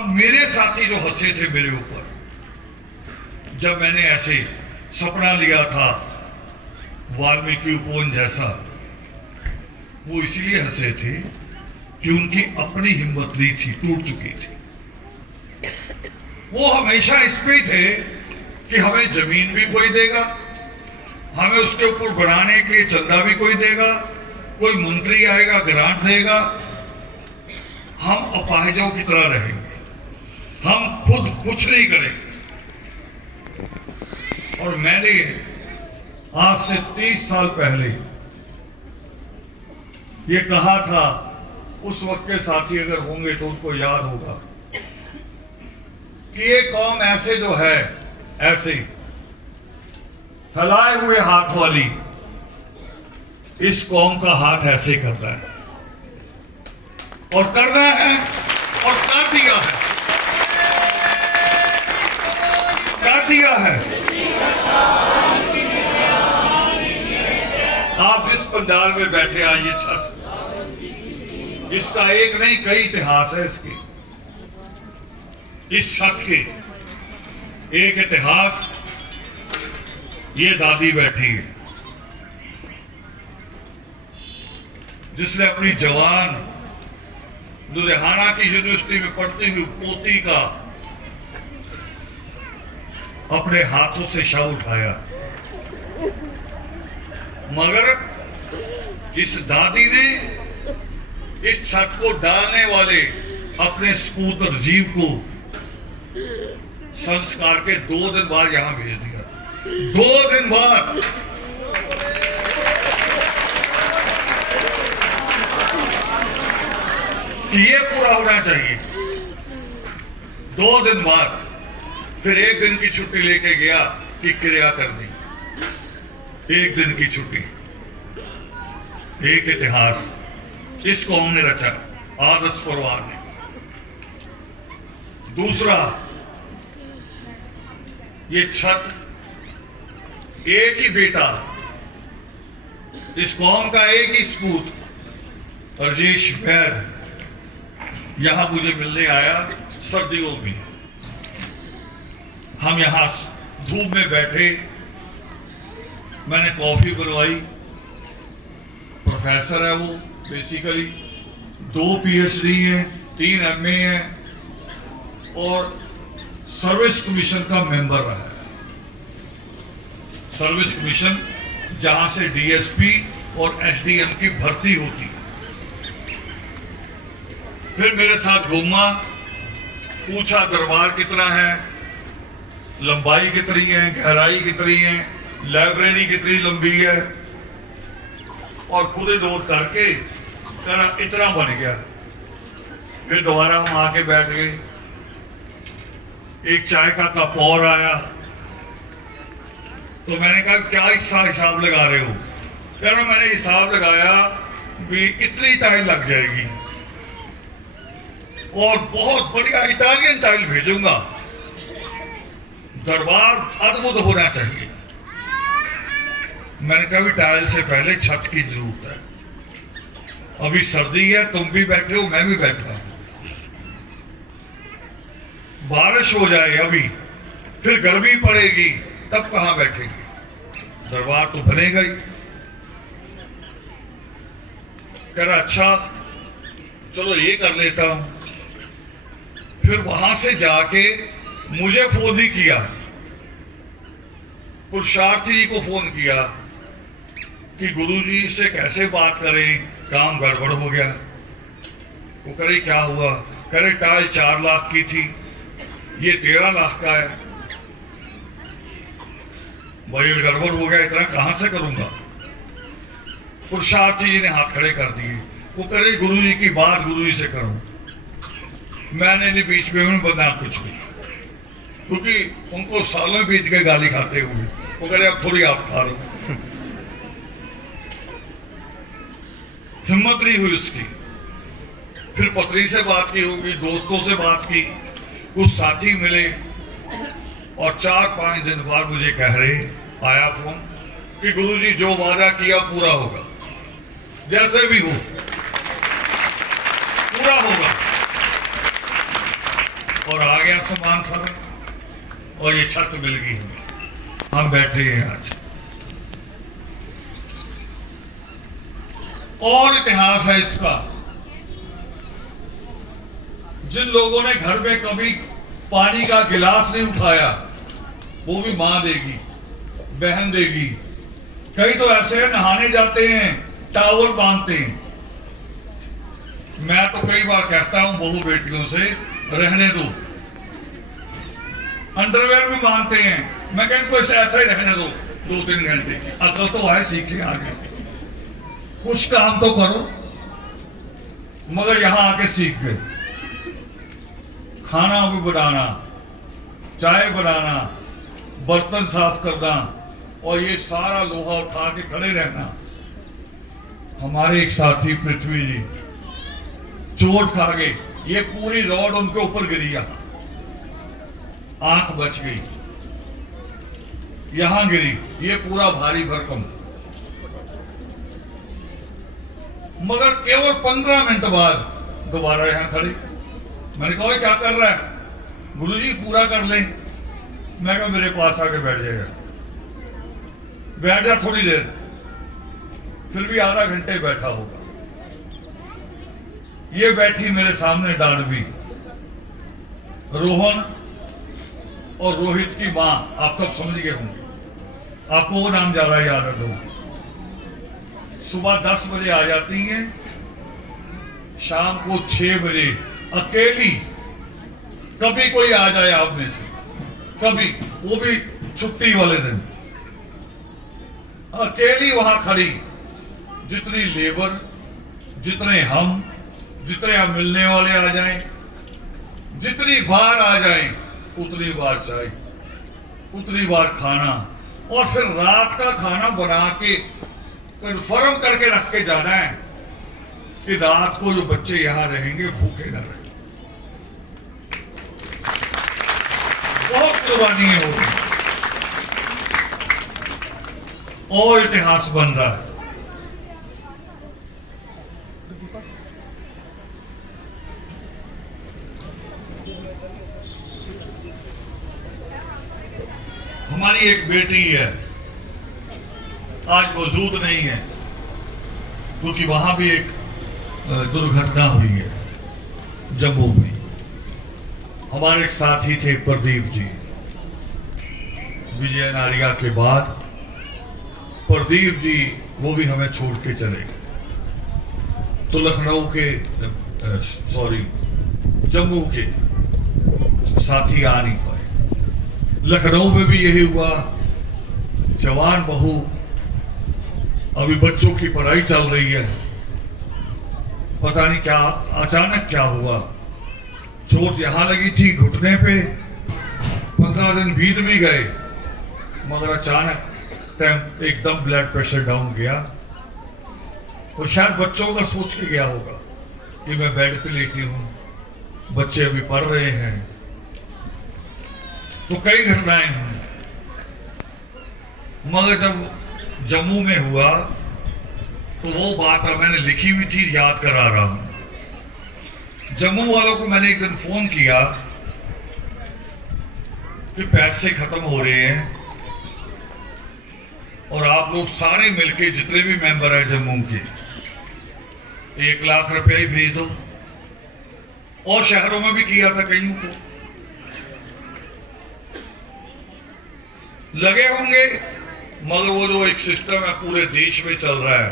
अब मेरे साथी जो हंसे थे मेरे ऊपर, जब मैंने ऐसे सपना लिया था वाल्मीकि उपवन जैसा, वो इसलिए हंसे थे कि उनकी अपनी हिम्मत नहीं थी, टूट चुकी थी। वो हमेशा इस पे थे कि हमें जमीन भी कोई देगा, हमें उसके ऊपर बनाने के लिए चंदा भी कोई देगा, कोई मंत्री आएगा ग्रांट देगा, हम अपाहिजों की तरह रहेंगे, हम खुद कुछ नहीं करेंगे। और मैंने आज से 30 साल पहले ये कहा था, उस वक्त के साथी अगर होंगे तो उनको याद होगा कि ये कौम ऐसे जो है, ऐसे फैलाए हुए हाथ वाली, इस कौम का हाथ ऐसे करता है और करना है और कर दिया है, कर दिया है। आप जिस पंडाल में बैठे हैं, ये छत, इसका एक नहीं कई इतिहास है। इसके, इस छत के एक इतिहास, ये दादी बैठी है जिसने अपनी जवान लुधियाना की यूनिवर्सिटी में पढ़ती हुई पोती का अपने हाथों से शव उठाया, मगर इस दादी ने इस छत को डालने वाले अपने सपूत जीव को संस्कार के 2 दिन बाद यहां भेज दिया। 2 दिन बाद ये पूरा होना चाहिए। 2 दिन बाद फिर 1 दिन की छुट्टी लेके गया कि क्रिया कर दी। 1 दिन की छुट्टी, एक इतिहास इसको हमने रचा, आदर्श परिवार ने। दूसरा, ये छत, एक ही बेटा, इस कौम का एक ही सपूत राजेश वैद यहां मुझे मिलने आया सर्दियों में। हम यहां धूप में बैठे, मैंने कॉफी बनवाई। प्रोफेसर है वो, बेसिकली 2 PhD है, 3 MA है और सर्विस कमीशन का मेंबर रहा है। सर्विस कमीशन जहां से DSP और SDM की भर्ती होती है। फिर मेरे साथ घूमा, पूछा दरबार कितना है, लंबाई कितनी है, गहराई कितनी है, लाइब्रेरी कितनी लंबी है, और खुद ही नोट करके इतना बन गया। फिर दोबारा हम आके बैठ गए, एक चाय का कप और आया, तो मैंने कहा क्या हिसाब लगा रहे हो? कह रहा मैंने हिसाब लगाया भी इतनी टाइल लग जाएगी और बहुत बढ़िया इटालियन टाइल भेजूंगा, दरबार अद्भुत होना चाहिए। मैंने कहा भी टाइल से पहले छत की जरूरत है। अभी सर्दी है, तुम भी बैठे हो, मैं भी बैठा हूं, बारिश हो जाए अभी, फिर गर्मी पड़ेगी, तब कहां बैठेंगे? दरबार तो बनेगा ही। कह रहा अच्छा चलो ये कर लेता हूं। फिर वहां से जाके मुझे फोन नहीं किया, पुरुषार्थी जी को फोन किया कि गुरुजी से कैसे बात करें, काम गड़बड़ हो गया। वो करे क्या हुआ? करे टाइल 4 लाख की थी, ये 13 लाख का है। भाई गड़बड़ हो गया, इतना कहां से करूंगा? पुरुषार्थी जी ने हाथ खड़े कर दिए। वो करे गुरुजी की बात गुरुजी से करो। मैंने नहीं बीच में बना कुछ भी, क्योंकि उनको सालों बीत गए गाली खाते हुए। वो करे अब थोड़ी आप खा लो। हिम्मत नहीं हुई उसकी। फिर पत्नी से बात की होगी, दोस्तों से बात की, कुछ साथी मिले, और 4-5 दिन बाद मुझे कह रहे, आया फोन कि गुरुजी जो वादा किया पूरा होगा, जैसे भी हो पूरा होगा। गया सामान सारा, और ये छत मिल गई हमें, हम बैठे हैं आज। और इतिहास है इसका। जिन लोगों ने घर में कभी पानी का गिलास नहीं उठाया, वो भी मां देगी, बहन देगी। कई तो ऐसे नहाने जाते हैं, टावल बांधते हैं। मैं तो कई बार कहता हूं बहू बेटियों से, रहने दो, अंडरवेयर भी बांधते हैं। मैं कहता हूं ऐसा ही रहने दो 2-3 घंटे, अकल तो है, सीखे आगे, कुछ काम तो करो। मगर यहां आके सीख गए, खाना भी बनाना, चाय बनाना, बर्तन साफ करना, और ये सारा लोहा उठा के खड़े रहना। हमारे एक साथी पृथ्वी जी चोट खा गए, ये पूरी रॉड उनके ऊपर गिरी, आंख बच गई, यहां गिरी, ये पूरा भारी भरकम। मगर केवल 15 मिनट बाद दोबारा यहां खड़े। मैंने कहा क्या कर रहा है? गुरुजी पूरा कर ले। मैं कहा मेरे पास आके बैठ जाएगा, बैठ जा थोड़ी देर, फिर भी आधा घंटे बैठा होगा। ये बैठी मेरे सामने डांडवी, रोहन और रोहित की मां, आप तब समझ गए होंगे, आपको वो नाम ज्यादा याद है। दो सुबह 10 बजे आ जाती हैं, शाम को 6 बजे अकेली। कभी कोई आ जाए आप में से, कभी, वो भी छुट्टी वाले दिन, अकेली वहां खड़ी। जितनी लेबर, जितने हम, जितने हम मिलने वाले आ जाएं, जितनी बार आ जाएं, उतनी बार चाय, उतनी बार खाना, और फिर रात का खाना बना के कन्फर्म करके रख के जाना है कि रात को जो बच्चे यहां रहेंगे भूखे न रहे। बहुत कुर्बानी है वो, और इतिहास बन रहा है। हमारी एक बेटी है, आज मौजूद नहीं है, क्योंकि वहां भी एक दुर्घटना हुई है जम्मू में। हमारे एक साथी थे प्रदीप जी, विजय नारिया के बाद प्रदीप जी, वो भी हमें छोड़ के चले गए। तो लखनऊ के, सॉरी, जम्मू के साथी आ नहीं पाए। लखनऊ में भी यही हुआ, जवान बहू, अभी बच्चों की पढ़ाई चल रही है, पता नहीं क्या अचानक क्या हुआ, चोट यहां लगी थी घुटने पे, 15 दिन बीत भी गए, मगर अचानक एकदम ब्लड प्रेशर डाउन गया। तो शायद बच्चों का सोच के गया होगा कि मैं बेड पे लेटी हूं, बच्चे अभी पढ़ रहे हैं। तो कई घटनाएं हुई, मगर जब जम्मू में हुआ तो वो बात मैंने लिखी हुई थी, याद करा रहा हूं। जम्मू वालों को मैंने एक दिन फोन किया कि पैसे खत्म हो रहे हैं और आप लोग सारे मिलके, जितने भी मेंबर हैं जम्मू के, 1 लाख रुपए ही भेज दो। और शहरों में भी किया था कईयों को, लगे होंगे। मगर वो जो एक सिस्टम है पूरे देश में चल रहा है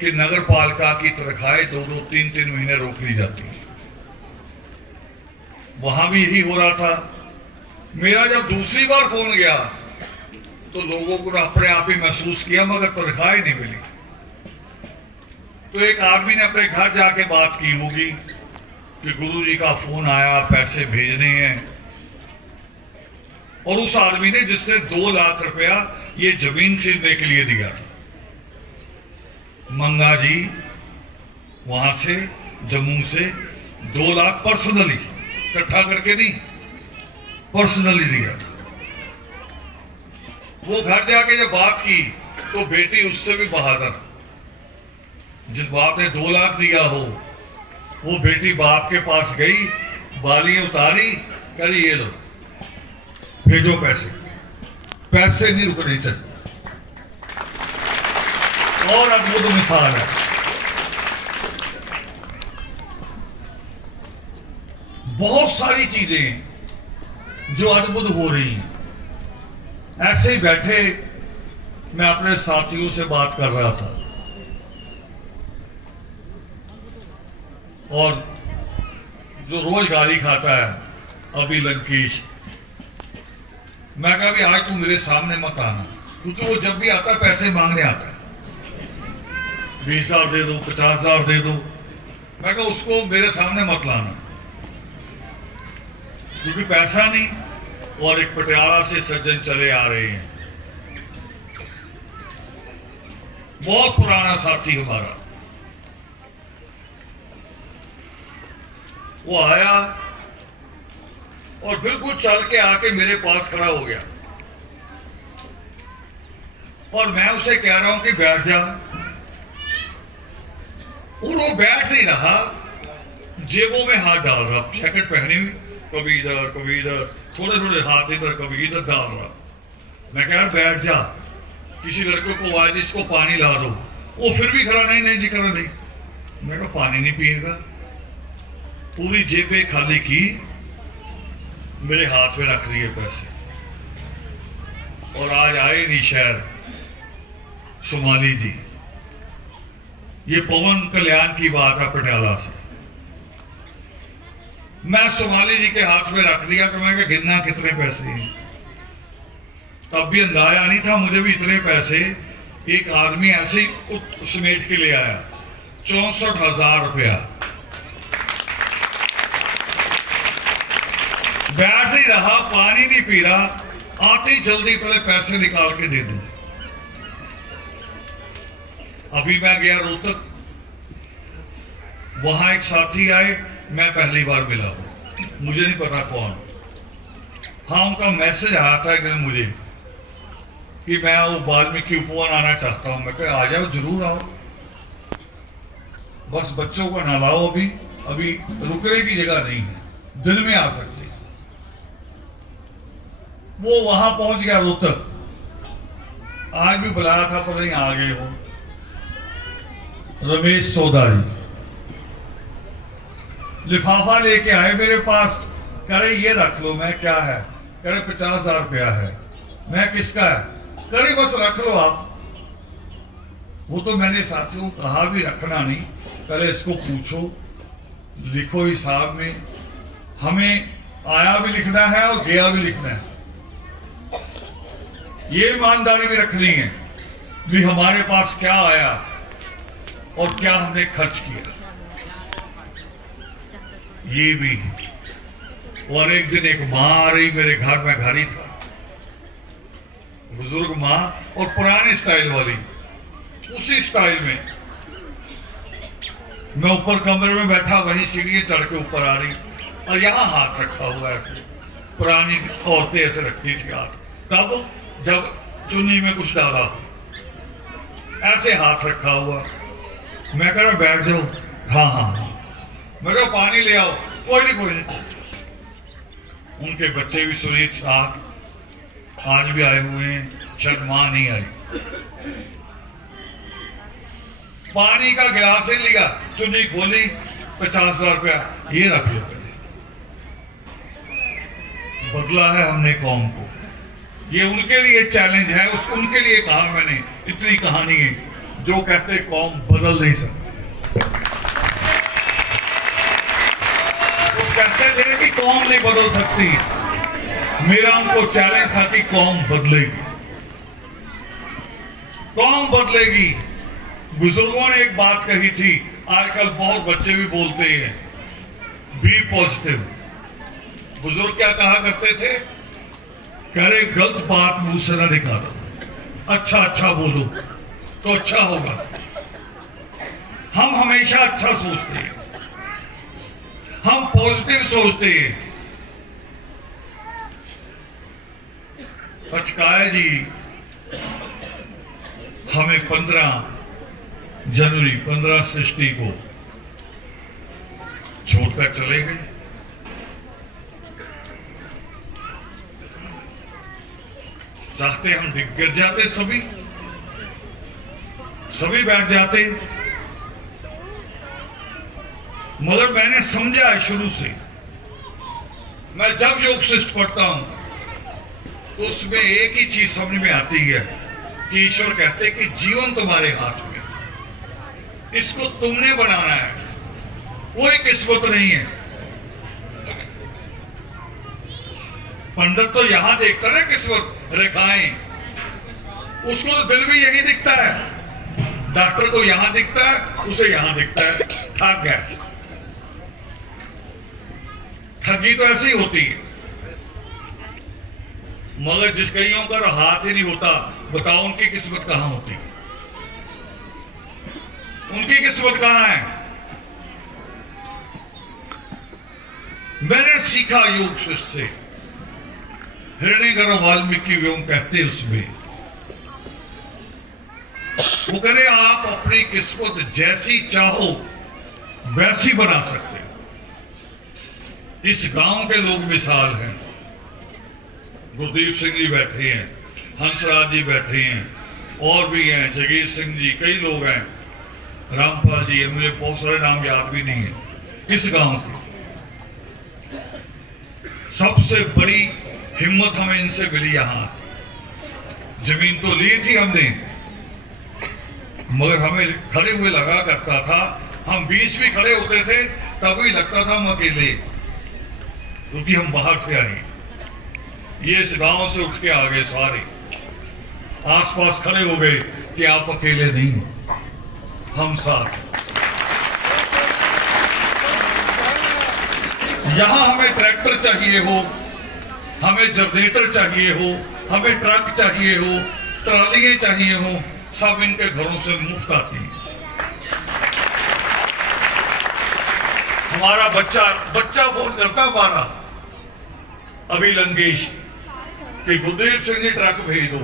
कि नगर पालिका की तनख्वाहें 2-2, 3-3 महीने रोक ली जाती है, वहां भी यही हो रहा था। मेरा जब दूसरी बार फोन गया तो लोगों को अपने आप ही महसूस किया, मगर तनख्वाहें नहीं मिली। तो एक आदमी ने अपने घर जाके बात की होगी कि गुरुजी का फोन आया, पैसे भेजने हैं। और उस आदमी ने, जिसने 2 लाख रुपया ये जमीन खरीदने के लिए दिया था, मंगा जी वहां से, जम्मू से 2 लाख पर्सनली, इकट्ठा करके नहीं, पर्सनली दिया था। वो घर जाके जब बात की तो बेटी उससे भी बहादुर, जिस बाप ने 2 लाख दिया हो, वो बेटी बाप के पास गई, बाली उतारी, कह ये लो भेजो पैसे, पैसे नहीं रुकने चाहिए। और अद्भुत मिसाल है, बहुत सारी चीजें जो अद्भुत हो रही हैं। ऐसे ही बैठे मैं अपने साथियों से बात कर रहा था और जो रोज गाली खाता है अभी लंकेश, मैं कहा भी आज तू मेरे सामने मत आना, क्योंकि वो जब भी आता है पैसे मांगने आता है, 20,000 दे दो, 50,000 दे दो। मैं कहा उसको मेरे सामने मत लाना, क्योंकि पैसा नहीं। और एक पटियाला से सज्जन चले आ रहे हैं, बहुत पुराना साथी हमारा, वो आया और बिल्कुल चल के आके मेरे पास खड़ा हो गया और मैं उसे कह रहा हूं कि बैठ जा, और वो बैठ नहीं रहा, जेबों में हाथ डाल रहा, जैकेट पहनी हुई, कभी इधर, थोड़े थोड़े हाथ इधर, कभी इधर डाल रहा। मैं कह रहा बैठ जा, किसी लड़के को आवाज दी, इसको पानी ला दो। वो फिर भी खड़ा, नहीं जी खड़ा नहीं। मैं कहा पानी नहीं पिएगा, पूरी जेबें खाली की, मेरे हाथ में रख दिए पैसे। और आज आए नहीं शहर सोमाली जी, ये पवन कल्याण की बात है पटियाला से। मैं सोमाली जी के हाथ में रख दिया कि मैं गिनना कितने पैसे हैं, तब भी अंदाजा नहीं था मुझे भी इतने पैसे। एक आदमी ऐसे ही समेट के ले आया, 64,000 रुपया। बैठ नहीं रहा, पानी नहीं पी रहा, आते ही जल्दी पहले पैसे निकाल के दे दूं। अभी मैं गया रोहतक, वहां एक साथी आए, मैं पहली बार मिला हूं, मुझे नहीं पता कौन। हाँ, उनका मैसेज आया था कि मुझे कि मैं वो वाल्मीकि उपवन आना चाहता हूं। मैं कहा आ जाओ, जरूर आओ, बस बच्चों को ना लाओ, अभी रुकने की जगह नहीं है, दिन में आ सकते। वो वहां पहुंच गया रोहतक, आज भी बुलाया था पर नहीं आ गए हो। रमेश सोदारी लिफाफा लेके आए मेरे पास, करे ये रख लो। मैं क्या है? करे 50,000 रुपया है। मैं किसका है? करे बस रख लो आप। वो तो मैंने साथियों को कहा भी रखना नहीं, पहले इसको पूछो, लिखो हिसाब में, हमें आया भी लिखना है और गया भी लिखना है। ये ईमानदारी भी रखनी है भी हमारे पास क्या आया और क्या हमने खर्च किया, ये भी। और एक दिन एक माँ आ रही मेरे घर में, घर ही था, बुजुर्ग माँ, और पुराने स्टाइल वाली, उसी स्टाइल में। मैं ऊपर कमरे में बैठा, वही सीढ़ियां चढ़ के ऊपर आ रही, और यहां हाथ रखा हुआ है। पुरानी औरतें ऐसे रखती थी हाथ, तब जब चुन्नी में कुछ डाला, ऐसे हाथ रखा हुआ। मैं कह रहा बैठ जाओ। हाँ हाँ हाँ। मैं कहा पानी ले आओ। कोई नहीं। उनके बच्चे भी सुनीत साथ आज भी आए हुए हैं, शायद मां नहीं आई। पानी का गिलास ही लिया, चुन्नी खोली, 50,000 रुपया, ये रख लो। बदला है हमने कौम को। ये उनके लिए चैलेंज है, उनके लिए कहा मैंने। इतनी कहानी है जो कहते कौम बदल नहीं सकती। वो कहते थे कि कौम नहीं बदल सकती, मेरा उनको चैलेंज था कि कौम बदलेगी, कौम बदलेगी। बुजुर्गों ने एक बात कही थी, आजकल बहुत बच्चे भी बोलते हैं, बी पॉजिटिव। बुजुर्ग क्या कहा करते थे? करे गलत बात मुंह से ना निकालो, अच्छा अच्छा बोलो तो अच्छा होगा। हम हमेशा अच्छा सोचते हैं, हम पॉजिटिव सोचते हैं। पटकाया जी हमें 15 जनवरी 15 सृष्टि को छोड़कर चले गए। चाहते हम गिर जाते, सभी बैठ जाते। मगर मैंने समझा है शुरू से, मैं जब योग शिष्ट पढ़ता हूं उसमें एक ही चीज समझ में आती है कि ईश्वर कहते हैं कि जीवन तुम्हारे हाथ में, इसको तुमने बनाना है, कोई किस्मत नहीं है। पंडित तो यहां देखता है किस्मत रेखाएं, उसको तो दिल भी यही दिखता है। डॉक्टर को यहां दिखता है, उसे यहां दिखता है, थक गया। ठगी तो ऐसी होती है। मगर जिस कईयों का हाथ ही नहीं होता, बताओ उनकी किस्मत कहां होती है? उनकी किस्मत कहां है? मैंने सीखा योग शिष्ट से, हिरण्यगर्भ वाल्मीकि व्योम कहते उसमें, वो कह रहे आप अपनी किस्मत जैसी चाहो वैसी बना सकते हो। इस गांव के लोग मिसाल हैं, गुरदीप सिंह जी बैठे हैं, हंसराज जी बैठे हैं, और भी हैं, जगीर सिंह जी, कई लोग हैं, रामपाल जी, मुझे बहुत सारे नाम याद भी नहीं है। इस गांव के सबसे बड़ी हिम्मत हमें इनसे मिली। यहां जमीन तो ली थी हमने, मगर हमें खड़े हुए लगा करता था, हम 20 भी खड़े होते थे तभी लगता था हम अकेले, क्योंकि हम बाहर से आए। ये इस गांव से उठ के आ गए, सारे आसपास खड़े हो गए कि आप अकेले नहीं, हम साथ। यहां हमें ट्रैक्टर चाहिए हो, हमें जनरेटर चाहिए हो, हमें ट्रक चाहिए हो, ट्रॉलियां चाहिए हो, सब इनके घरों से मुफ्त आती हैं। हमारा बच्चा फोन करता हमारा अभी लंगेश कि गुरदेव सिंह जी ट्रक भेज दो,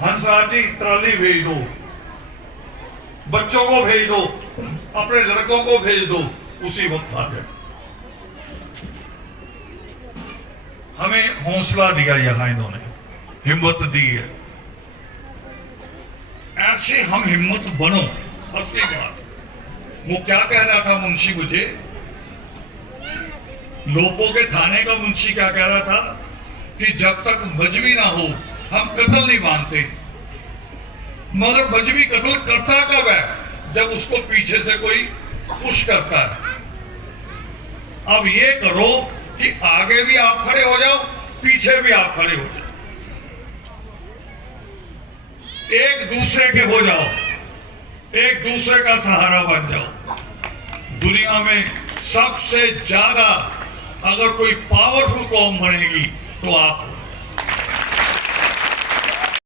हंसराज जी ट्रॉली भेज दो, बच्चों को भेज दो, अपने लड़कों को भेज दो। उसी वक्त आ गए। हमें हौसला दिया, यहां इन्होंने हिम्मत दी है। ऐसे हम हिम्मत बनो। असली बात वो क्या कह रहा था मुंशी, मुझे लोगों के थाने का मुंशी क्या कह रहा था कि जब तक मजबी ना हो हम कत्ल नहीं मानते। मगर मजबी कत्ल करता कब है? जब उसको पीछे से कोई पुश करता है। अब ये करो कि आगे भी आप खड़े हो जाओ, पीछे भी आप खड़े हो जाओ, एक दूसरे के हो जाओ, एक दूसरे का सहारा बन जाओ। दुनिया में सबसे ज्यादा अगर कोई पावरफुल कौम बनेगी तो आप